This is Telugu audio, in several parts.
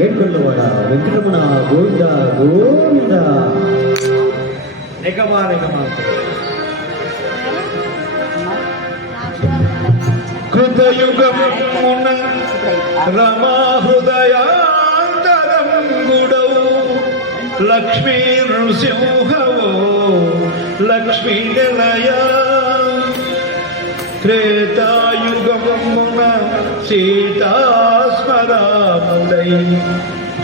ఏడుకొండవాడ వెంకటరమణ గోవింద గోవింద. నిగమా నిగమా కృతయుగమున రమా హృదయాంతరంగుడవు లక్ష్మీ నృసింహవో లక్ష్మీ నిలయ త్రేతాయుగమున సీతాస్మరాముడై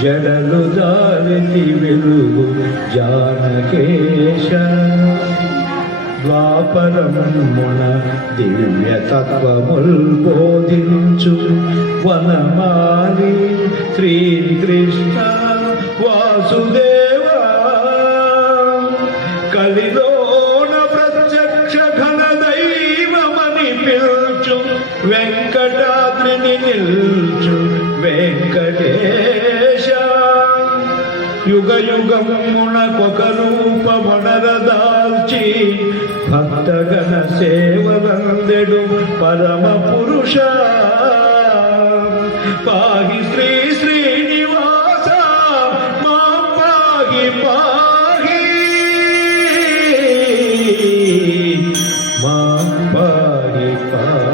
జడలు దారిని వెలుగు జానకేశ ద్వాపరమున దివ్య తత్వముల్ బోధించు వనమాలి శ్రీకృష్ణ వాసుదేవ. కలిలో నిల్చు వెంకటేశ. యుగ యుగమున యుగమునకొక రూపమొనరదాల్చి భక్తగణ సేవలందెడు పరమ పురుష. పాగి శ్రీ శ్రీనివాస మా పాగి పాగి. మా పాగి పాగి.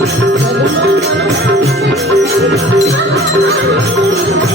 Thank you.